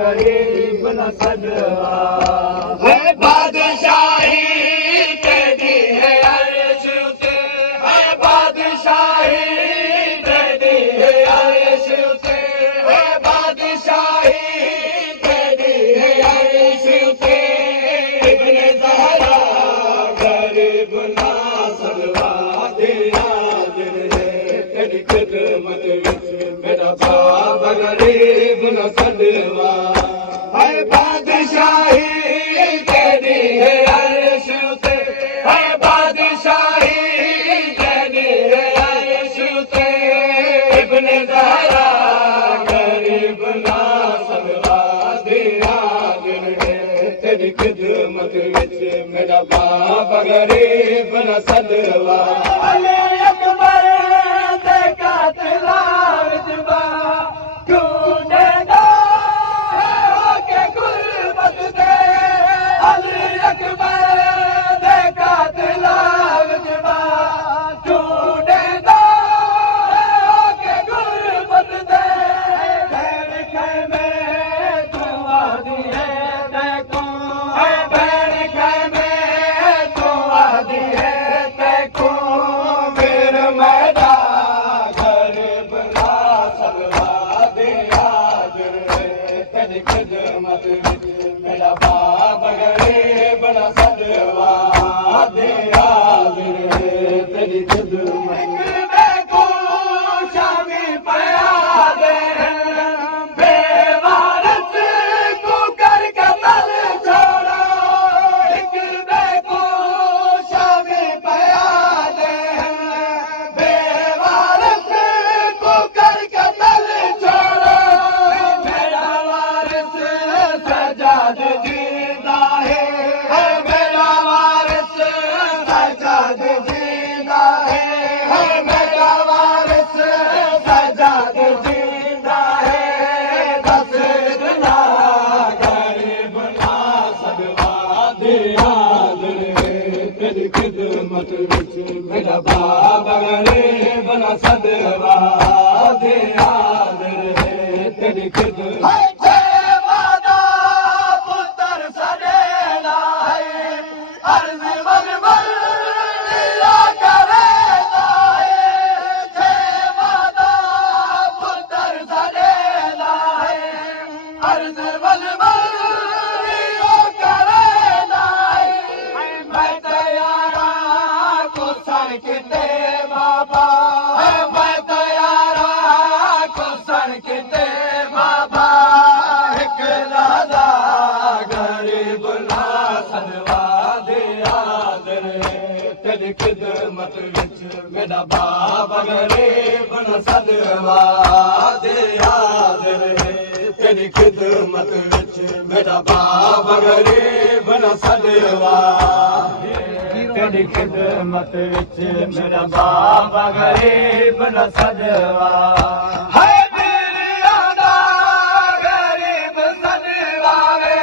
गरीब न सदवा है बादशाही तेरी है अर्श उते है बादशाही तेरी है अर्श उते है बादशाही तेरी है अर्श उते इब्ने ज़हरा गरीब ना सदवा तेरा दिल है तेरी खिदमत विच मेरा बाप गरीब न सदवा है बादशाही तेरी है अर्श उते है बादशाही तेरी है अर्श उते इब्ने ज़हरा गरीब ना सदवा तेरा दिल है तेरी खिदमत विच मेरा बाप गरीब न सदवा अली अकबर दे कातिला विच बा ढूंढेगा के गुरबत दे अली अकबर दे कातिला विच बा ढूंढेगा के गुरबत दे भैन खैमे तू आदी है देखो भैन खैमे तू आदी है देखो मेरे मैदा गरीब ना सदवा दे हाजिर है तेरी खिदमत विच मेरा बाप गरीब न सदवा दे हाजिर है तेरी खिदमत देखो शामी पया दे बेवारस को कर कतल छोड़ा एक देखो शामी पया दे बेवारस को कर कतल छोड़ा मेरा वारिस सजाद जिंदा है मेरा वारिस सजाद जिंदा है मेरा वारिस सजाद जिंदा है दस इतना गरीब ना सदवा दे हाजिर है तेरी खिदमत विच मेरा बाप गरीब न सदवा दे हाजिर है तेरी खिदमत वादा पुत्र सदेला है अर्ज वरवर लीला करेगा है वादा पुत्र सदेला है अर्ज वरवर लीला करेगा मैं तैयारा को सर किते बाबा मैं तैयारा को सर किते बाबा एक राजा गरीब ना सदवा दे हाजिर है तेरी खिदमत विच मेरा बाप गरीब न सदवा दे हाजिर है तेरी खिदमत विच मेरा बाप गरीब न सदवा तेरी खिदमत विच मेरा बाप गरीब न सदवा है मेरिया दा गरीब सदवा वे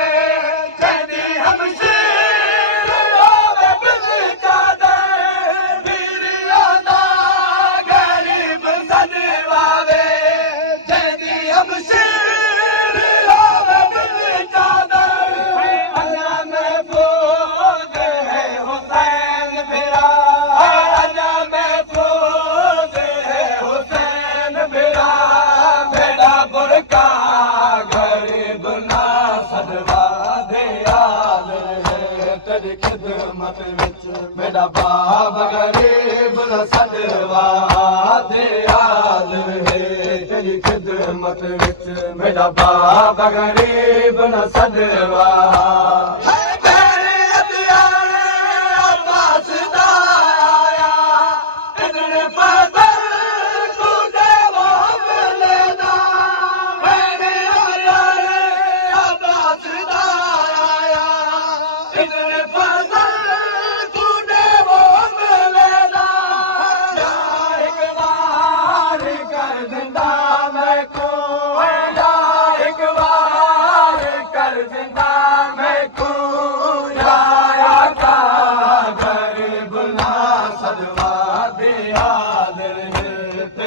तेरी हमशीर होवे बिन चादर मेरिया दा गरीब सदवा वे तेरी हमशीर होवे बिन चादर अल्लाह महफूज है हुसैन मेरा अल्लाह महफूज है हुसैन मेरा मेरा बुरका गरीब ना सदवा दे हाजिर है तेरी खिदमत विच मेरा बाप गरीब न सदवा दे हाजिर है तेरी खिदमत विच मेरा बाप गरीब न सदवा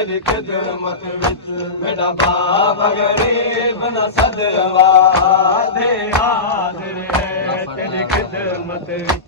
तेरी खिदमत विच मेरा बाप गरीब न सदवा दे हाजिर है तेरी खिदमत विच।